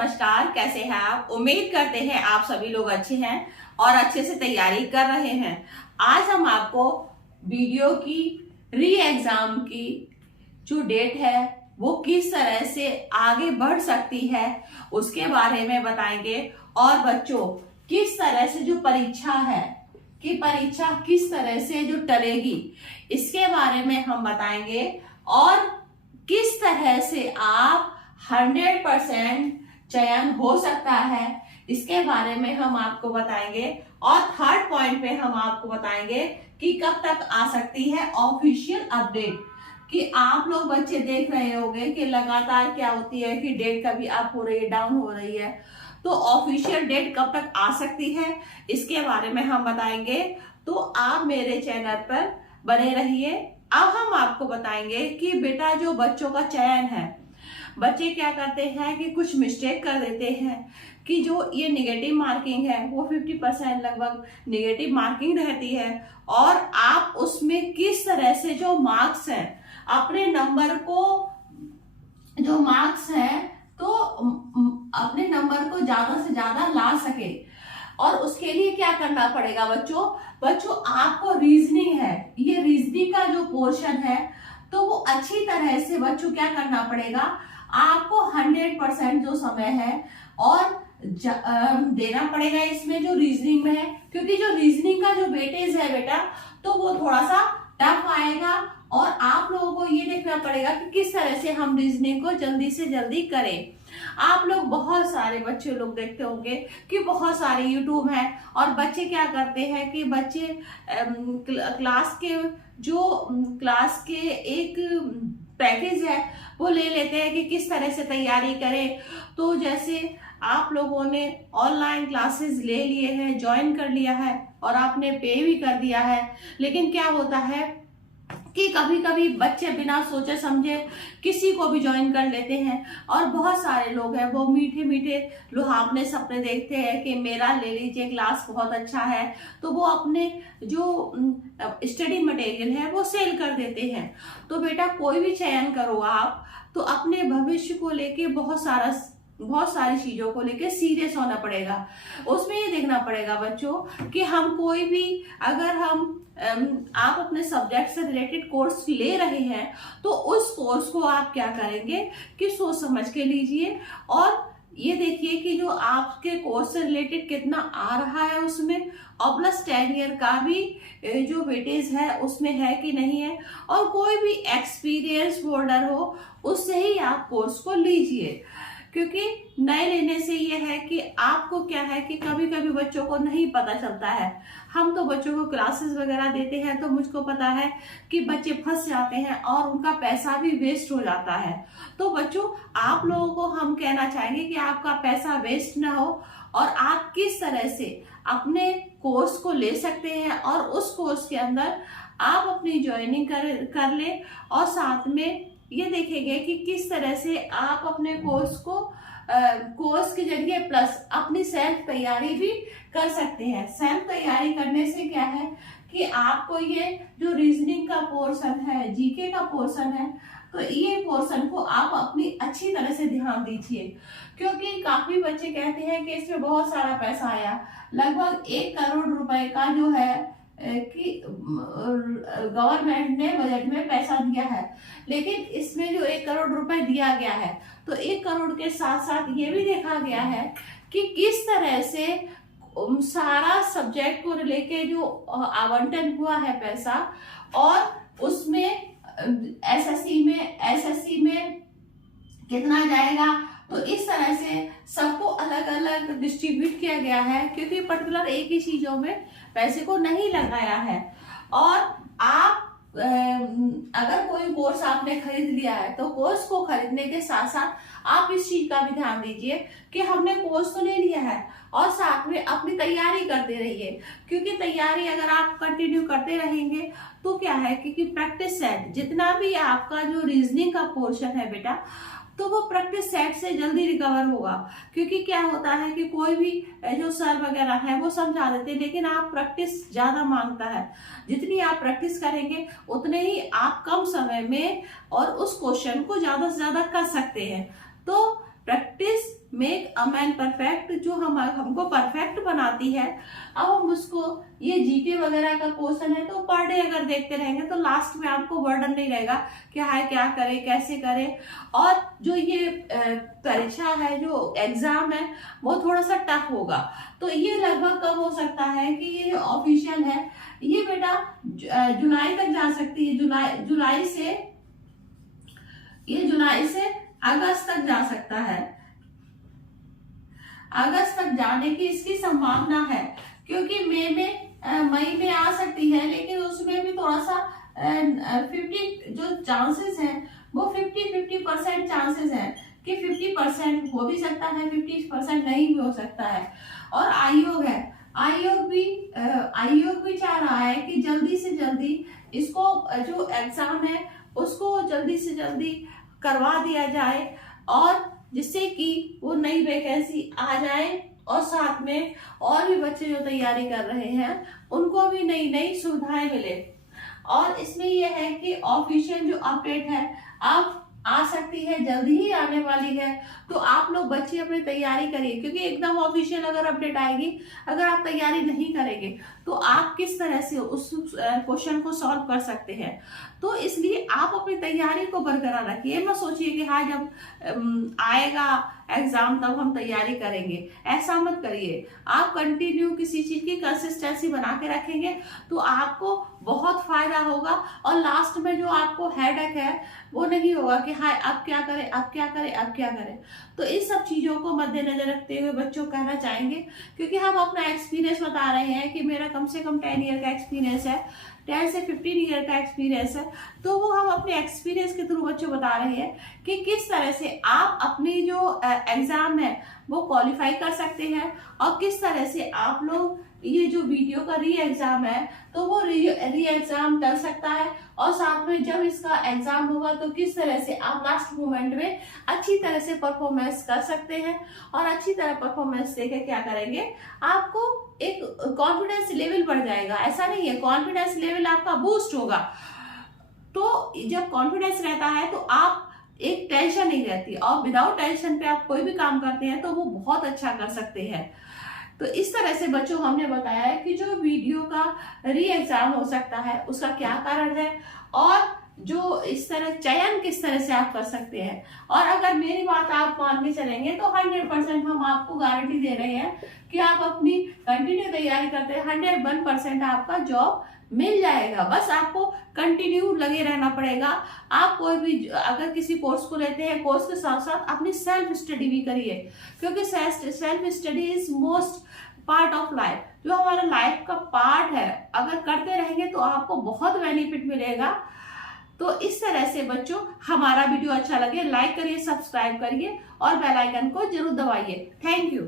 नमस्कार, कैसे हैं आप। उम्मीद करते हैं आप सभी लोग अच्छे हैं और अच्छे से तैयारी कर रहे हैं। आज हम आपको वीडियो की री एग्जाम की जो डेट है वो किस तरह से आगे बढ़ सकती है उसके बारे में बताएंगे, और बच्चों किस तरह से जो परीक्षा है कि परीक्षा किस तरह से जो टलेगी इसके बारे में हम बताएंगे, और किस तरह से आप 100% चयन हो सकता है इसके बारे में हम आपको बताएंगे। और थर्ड पॉइंट पे हम आपको बताएंगे कि कब तक आ सकती है ऑफिशियल अपडेट, कि आप लोग बच्चे देख रहे होंगे कि लगातार क्या होती है कि डेट कभी अप हो रही है, डाउन हो रही है, तो ऑफिशियल डेट कब तक आ सकती है इसके बारे में हम बताएंगे। तो आप मेरे चैनल पर बने रहिए। अब हम आपको बताएंगे कि बेटा जो बच्चों का चयन है, बच्चे क्या करते हैं कि कुछ मिस्टेक कर देते हैं कि जो ये निगेटिव मार्किंग है वो 50% लगभग निगेटिव मार्किंग रहती है, और आप उसमें किस तरह से जो मार्क्स हैं अपने नंबर को जो मार्क्स हैं तो अपने नंबर को ज्यादा से ज्यादा ला सके। और उसके लिए क्या करना पड़ेगा बच्चों आपको रीजनिंग है, ये रीजनिंग का जो पोर्शन है तो वो अच्छी तरह से बच्चों क्या करना पड़ेगा, आपको 100% जो समय है और देना पड़ेगा इसमें जो रीजनिंग में है, क्योंकि जो रीजनिंग का जो वेटेज है बेटा तो वो थोड़ा सा टफ आएगा, और आप लोगों को ये देखना पड़ेगा कि किस तरह से हम रीजनिंग को जल्दी से जल्दी करें। आप लोग बहुत सारे बच्चे लोग देखते होंगे कि बहुत सारे यूट्यूब है, और बच्चे क्या करते हैं कि बच्चे क्लास के एक पैकेज है वो ले लेते हैं कि किस तरह से तैयारी करें। तो जैसे आप लोगों ने ऑनलाइन क्लासेस ले लिए हैं, ज्वाइन कर लिया है और आपने पे भी कर दिया है, लेकिन क्या होता है कि कभी कभी बच्चे बिना सोचे समझे किसी को भी ज्वाइन कर लेते हैं, और बहुत सारे लोग हैं वो मीठे मीठे लुभावने सपने देखते हैं कि मेरा ले लीजिए, क्लास बहुत अच्छा है, तो वो अपने जो स्टडी मटेरियल है वो सेल कर देते हैं। तो बेटा कोई भी चयन करो आप तो अपने भविष्य को लेके बहुत सारी चीजों को लेके सीरियस होना पड़ेगा। उसमें ये देखना पड़ेगा बच्चों कि हम कोई भी अगर आप अपने सब्जेक्ट से रिलेटेड कोर्स ले रहे हैं तो उस कोर्स को आप क्या करेंगे कि सोच समझ के लीजिए, और ये देखिए कि जो आपके कोर्स से रिलेटेड कितना आ रहा है उसमें, और प्लस 10 ईयर का भी जो वेटेज है उसमें है कि नहीं है, और कोई भी एक्सपीरियंस होल्डर हो उससे ही आप कोर्स को लीजिए। क्योंकि नए लेने से ये है कि आपको क्या है कि कभी कभी बच्चों को नहीं पता चलता है। हम तो बच्चों को क्लासेस वगैरह देते हैं तो मुझको पता है कि बच्चे फंस जाते हैं और उनका पैसा भी वेस्ट हो जाता है। तो बच्चों आप लोगों को हम कहना चाहेंगे कि आपका पैसा वेस्ट ना हो, और आप किस तरह से अपने कोर्स को ले सकते हैं और उस कोर्स के अंदर आप अपनी ज्वाइनिंग कर ले, और साथ में ये देखेंगे कि किस तरह से आप अपने कोर्स के जरिए प्लस अपनी सेल्फ तैयारी भी कर सकते हैं। सेल्फ तैयारी करने से क्या है कि आपको ये जो रीजनिंग का पोर्शन है, जीके का पोर्शन है, तो ये पोर्शन को आप अपनी अच्छी तरह से ध्यान दीजिए, क्योंकि काफी बच्चे कहते हैं कि इसमें बहुत सारा पैसा आया, लगभग 1 करोड़ रुपए का जो है कि गवर्नमेंट ने बजट में पैसा दिया है, लेकिन इसमें जो 1 करोड़ रुपए दिया गया है तो 1 करोड़ के साथ साथ ये भी देखा गया है कि किस तरह से सारा सब्जेक्ट को लेके जो आवंटन हुआ है पैसा, और उसमें एसएससी में कितना जाएगा, तो इस तरह से सबको अलग अलग डिस्ट्रीब्यूट किया गया है, क्योंकि पर्टिकुलर एक ही चीजों में पैसे को नहीं लगाया है। और आप अगर कोई कोर्स आपने खरीद लिया है तो कोर्स को खरीदने के साथ साथ आप इस चीज का भी ध्यान दीजिए कि हमने कोर्स तो ले लिया है और साथ में अपनी तैयारी करते रहिए, क्योंकि तैयारी अगर आप कंटिन्यू करते रहेंगे तो क्या है कि प्रैक्टिस सेट जितना भी आपका जो रीजनिंग का पोर्शन है बेटा तो वो प्रैक्टिस सेट से जल्दी रिकवर होगा। क्योंकि क्या होता है कि कोई भी जो सर वगैरह है वो समझा देते हैं, लेकिन आप प्रैक्टिस ज्यादा मांगता है। जितनी आप प्रैक्टिस करेंगे उतने ही आप कम समय में और उस क्वेश्चन को ज्यादा से ज्यादा कर सकते हैं। तो practice make a man perfect जो हमको परफेक्ट बनाती है। अब हम उसको, ये जीके वगैरह का क्वेश्चन है, तो पर डे अगर देखते रहेंगे तो लास्ट में आपको बर्डन नहीं रहेगा कि हाय क्या करें कैसे करें। और जो ये परीक्षा है, जो एग्जाम है, वो थोड़ा सा टफ होगा। तो ये लगभग कब हो सकता है कि ये ऑफिशियल है, ये बेटा जुलाई तक जा सकती है। जुलाई से अगस्त तक जा सकता है। अगस्त तक जाने की इसकी संभावना है, क्योंकि मई में आ सकती है, लेकिन उसमें भी थोड़ा सा 50 जो चांसेस हैं वो 50% चांसेस हैं कि 50% हो भी सकता है, 50% नहीं भी हो सकता है। और आयोग है, आयोग भी चाह रहा है कि जल्दी से जल्दी इसको जो एग्जाम है उसको जल्दी से जल्दी करवा दिया जाए, और जिससे कि वो नई वैकेंसी आ जाए और साथ में और भी बच्चे जो तैयारी कर रहे हैं उनको भी नई नई सुविधाएं मिले। और इसमें यह है कि ऑफिशियल जो अपडेट है अब आ सकती है, जल्दी ही आने वाली है। तो आप लोग बच्चे अपनी तैयारी करिए, क्योंकि एकदम ऑफिशियल अगर अपडेट आएगी, अगर आप तैयारी नहीं करेंगे तो आप किस तरह से उस क्वेश्चन को सॉल्व कर सकते हैं। तो इसलिए आप अपनी तैयारी को बरकरार रखिए। मत सोचिए कि हाँ जब आएगा एग्जाम तब हम तैयारी करेंगे, ऐसा मत करिए। आप कंटिन्यू किसी चीज की कंसिस्टेंसी बना के रखेंगे तो आपको बहुत फायदा होगा, और लास्ट में जो आपको हेडेक है वो नहीं होगा कि हाँ अब क्या करें अब क्या करें अब क्या करें। तो इस सब चीजों को मद्देनजर रखते हुए बच्चों को कहना चाहेंगे, क्योंकि हम अपना एक्सपीरियंस बता रहे हैं कि मेरा कम से कम 10 ईयर का एक्सपीरियंस है, 10 से 15 ईयर का एक्सपीरियंस है। तो वो हम अपने एक्सपीरियंस के थ्रू बच्चों बता रहे हैं कि किस तरह से आप अपनी जो एग्जाम है वो क्वालिफाई कर सकते हैं, और किस तरह से आप लोग ये जो वीडियो का री एग्जाम है तो वो री एग्जाम कर सकता है, और साथ में जब इसका एग्जाम होगा तो किस तरह से आप लास्ट मोमेंट में अच्छी तरह से परफॉर्मेंस कर सकते हैं। और अच्छी तरह परफॉर्मेंस देके क्या करेंगे, आपको एक कॉन्फिडेंस लेवल बढ़ जाएगा। ऐसा नहीं है, कॉन्फिडेंस लेवल आपका बूस्ट होगा। तो जब कॉन्फिडेंस रहता है तो आप एक टेंशन नहीं रहती, और विदाउट टेंशन पे आप कोई भी काम करते हैं तो वो बहुत अच्छा कर सकते हैं। तो इस तरह से बच्चों हमने बताया है कि जो वीडियो का री एग्जाम हो सकता है उसका क्या कारण है, और जो इस तरह चयन किस तरह से आप कर सकते हैं। और अगर मेरी बात आप मान के चलेंगे तो 100% हम आपको गारंटी दे रहे हैं कि आप अपनी कंटिन्यू तैयारी करते हैं 101% आपका जॉब मिल जाएगा। बस आपको कंटिन्यू लगे रहना पड़ेगा। आप कोई भी अगर किसी कोर्स को लेते हैं, कोर्स के साथ साथ अपनी सेल्फ स्टडी भी करिए, क्योंकि self study is most part of life, जो हमारा लाइफ का पार्ट है। अगर करते रहेंगे तो आपको बहुत बेनिफिट मिलेगा। तो इस तरह से बच्चों हमारा वीडियो अच्छा लगे लाइक करिए, सब्सक्राइब करिए और बेल आइकन को जरूर दबाइए। Thank you.